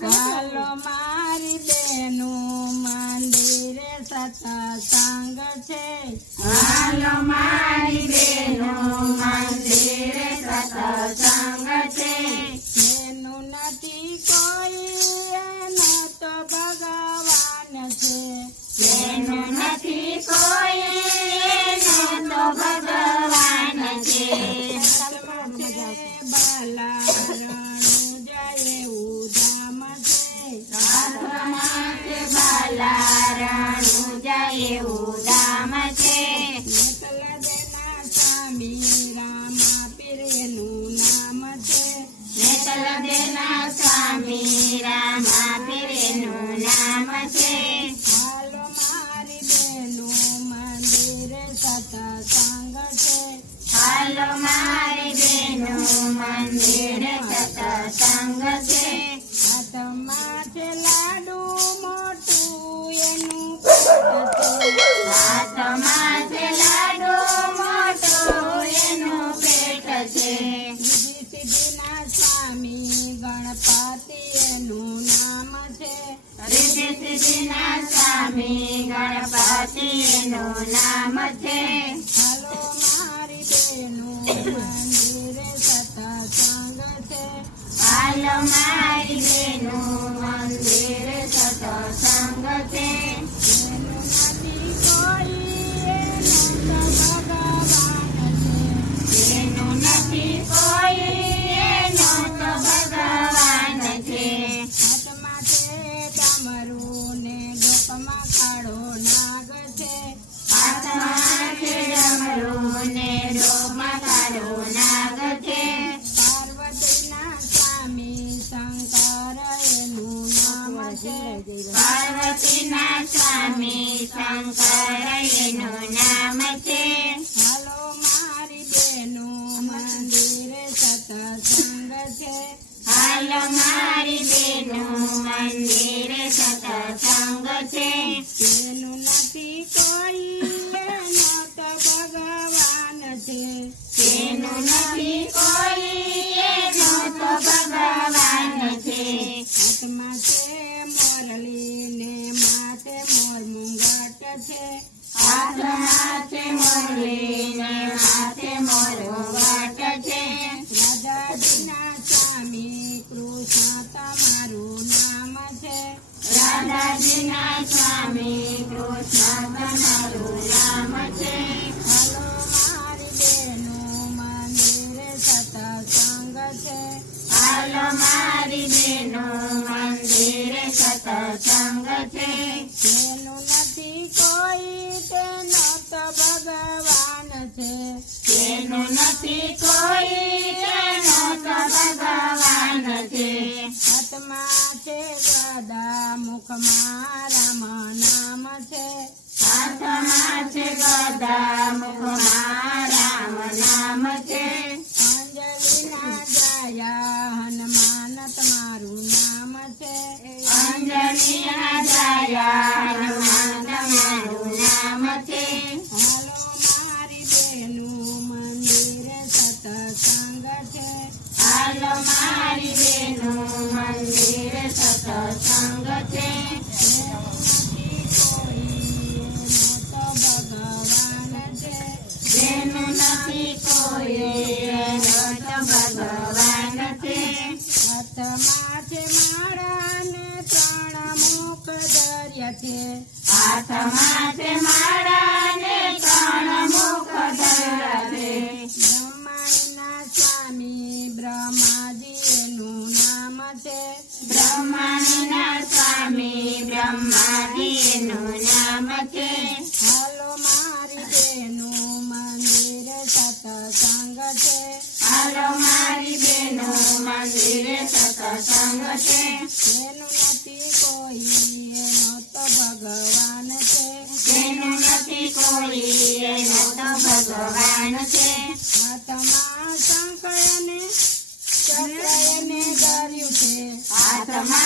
હાલો મારી બેનું મંદિરે સત્સંગ છે. હાલો મારી બેનું મંદિરે સત્સંગ છે. એનું નથી કોઈ એનો તો ભગવાન છે. જેનું નથી કોઈ એનો તો ભગવાન છે. બાલારણું જાય ઉધામ છે. હાથમાં છે બાલારણું જાય એવું ધામ છે. નેતલદેના સ્વામી રામા પીરેનું નામ છે. નેતલદેના સ્વામી રામા પીરેનું નામ છે. હાલો મારી બેનું મંદિરે સત્સંગ છે. હાલો મારી બેનું મંદિરે સત્સંગ છે. હાથમાં છે લાડુ મોટું એનું પેટ છે. હાથમાં છે લાડુ મોટું એનું પેટ છે. સિદ્ધિ સિદ્ધિના સ્વામી ગણપતિ એનું નામ છે. રિદ્ધિ સિદ્ધિના સ્વામી ગણપતિ એનું નામ છે. હાલો મારી બેનું મંદિરે સત્સંગ છે. હાલો મારી બેનું મંદિરે સત્સંગ છે. એનું નથી કોઈ એનો તો ભગવાન છે. જેનું નથી કોઈ એનો તો ભગવાન છે. હાથમાં છે ડમરું ને ડોકમાં કાળો નાગ છે. હાથમાં છે ડમરું ને ડોકમાં કાળો નાગ છે. પાર્વતીના સ્વામી શંકર એનું નામ છે. પાર્વતીના સ્વામી શંકર એનું નામ છે. હાલો મારી બેનું મંદિરે સત્સંગ છે. હાલો મારી બેનું મંદિરે સત્સંગ છે. તેનું નથી કોઈ એનો તો ભગવાન છે. તેનું નથી કોઈ એનો તો ભગવાન છે. હાથમાં છે મોરલી ને માથે મોર મુંગટ છે. હાથમાં છે મુરલી ને માથે મોરવાટ છે. રાધાજીના સ્વામી કૃષ્ણ તમારું નામ છે. રાધાજીના સ્વામી કૃષ્ણ તમારું નામ છે. હાલો મારી બેનું મંદિરે સત્સંગ છે. હાલો મારી બેનું મંદિરે સત્સંગ છે. તેનું નથી કોઈ તેનો તો ભગવાન છે. તેનું નથી કોઈ એનો તો ભગવાન છે. હાથમાં છે ગદા મુખમાં રામ નામ છે. હાથમાં છે ગદા મુખમાં રામ નામ છે. અંજલિના જાયા હનુમાન તમારું નામ છે. અંજલિના જાયા હનુમાન તમારું નામ છે. હાલો મારી બેનું મંદિરે સત્સંગ છે. હાલો મારી બેનું મંદિરે સત્સંગ છે. તેનું નથી કોઈ એનો તો ભગવાન છે. જેનું નથી કોઈ એનો તો ભગવાન છે. હાથમાં છે માળા ને ત્રણ મુખ ધર્યા છે. હાથમાં છે માળા ને ત્રણ મુખ ધર્યા છે. બ્રહ્માંડના સ્વામી બ્રહ્માજી એનું નામ છે. બ્રહ્માંડના સ્વામી બ્રહ્માજી એનું નામ છે. હાલો મારી બેનું મંદિરે સત્સંગ છે. હાલો મારી બેનું મંદિરે સત્સંગ છે. તેનું નથી કોઈ એનો તો ભગવાન છે. જેનું નથી કોઈ એનો તો ભગવાન છે. હાથમાં શંકર ને ચક્ર એને ધર્યું છે. હાથમાં